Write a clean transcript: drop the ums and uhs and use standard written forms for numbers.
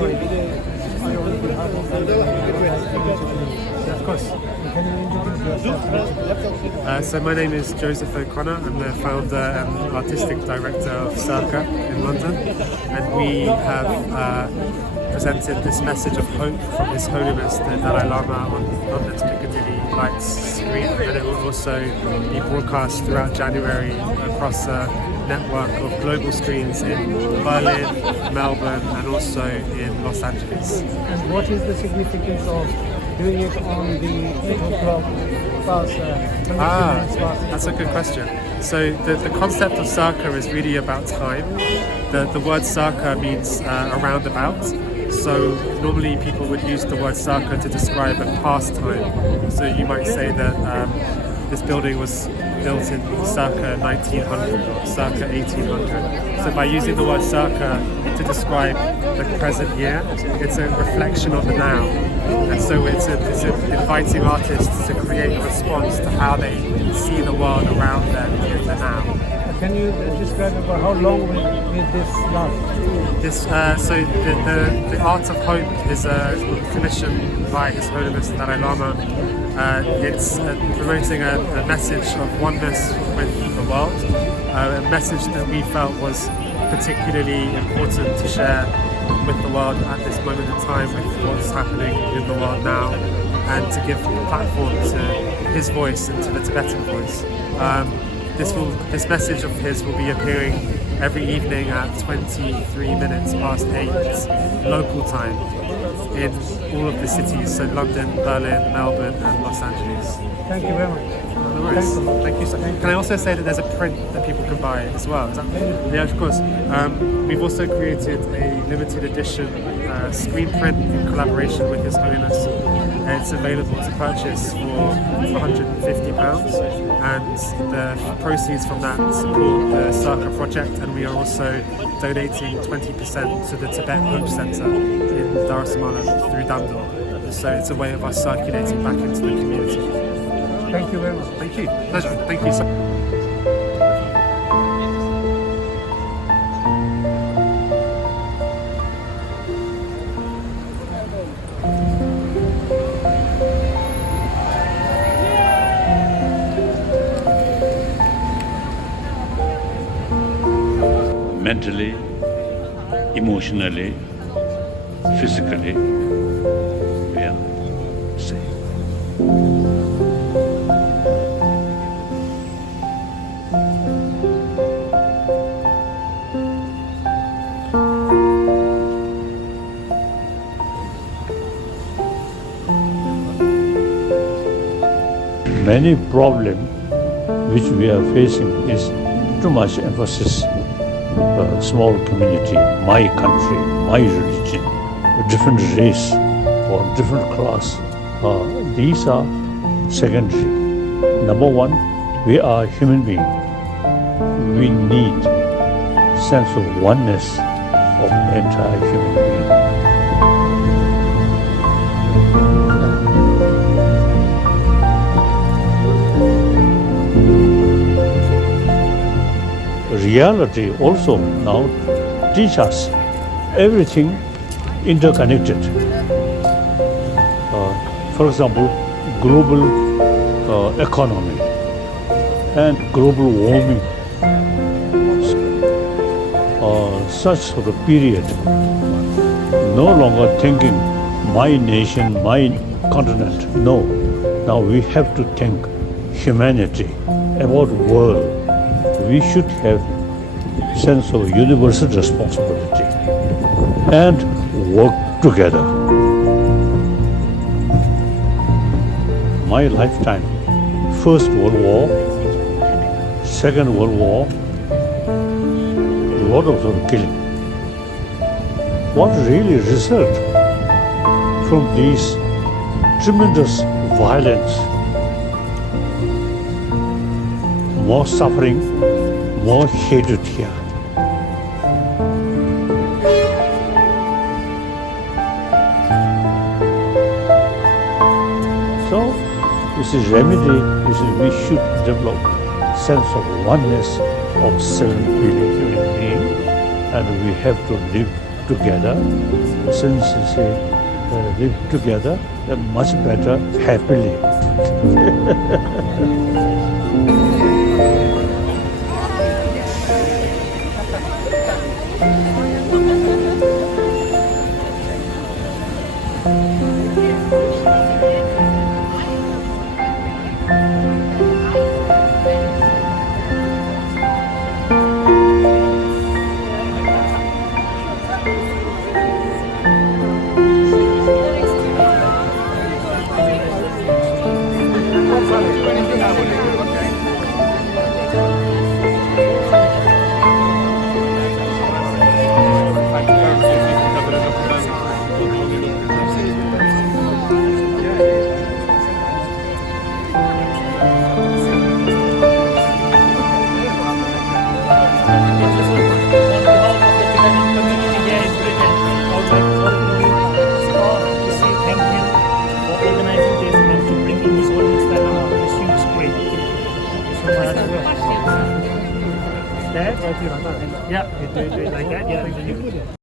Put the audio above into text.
sorry. Yeah, of course. Can you introduce yourself? So my name is Joseph O'Connor. I'm the founder and artistic director of CIRCA in London, and we have presented this message of hope from His Holiness the Dalai Lama on London's Piccadilly Lights screen, and it will also be broadcast throughout January across a network of global screens in Berlin, Melbourne, and also in Los Angeles. And what is the significance of doing it on the 8 o'clock class? That's a good question. So the concept of CIRCA is really about time. The word CIRCA means around about. So normally people would use the word CIRCA to describe a past time. So you might say that this building was built in circa 1900 or circa 1800. So by using the word CIRCA to describe the present year, it's a reflection of the now. And so it's inviting artists to create a response to how they see the world around them in the now. Can you describe about how long will this last? So the Art of Hope is a commission by His Holiness the Dalai Lama. It's promoting a message of oneness with the world, a message that we felt was particularly important to share with the world at this moment in time, with what's happening in the world now, and to give a platform to his voice and to the Tibetan voice. This message of his will be appearing every evening at 23 minutes past 8 local time in all of the cities, so London, Berlin, Melbourne and Los Angeles. Thank you very much. No worries. Thank you. Can I also say that there's a print that people can buy as well? Yeah, of course. We've also created a limited edition screen print in collaboration with His Holiness. It's available to purchase for £150, and the proceeds from that support the CIRCA project, and we are also donating 20% to the Tibet Hope Centre in Dar es Salaam through Dandor. So it's a way of us circulating back into the community. Thank you very much. Thank you. Pleasure. Thank you so much. Mentally, emotionally, physically, we are safe. Many problems which we are facing is too much emphasis. Small community, my country, my religion, a different race or different class. These are secondary. Number one, we are human beings. We need sense of oneness of entire human being. Reality also now teach us everything interconnected. For example, global economy and global warming. Such sort of period, no longer thinking my nation, my continent. No, now we have to think humanity, about world. We should have sense of universal responsibility and work together. My lifetime, First World War, Second World War, a lot of killing. What really result from these tremendous violence? More suffering, more hatred here. So, this is remedy. We should develop sense of oneness of 7 billion human beings, and we have to live together. Since they live together, they're much better happily. Yeah, do it like that. Yeah.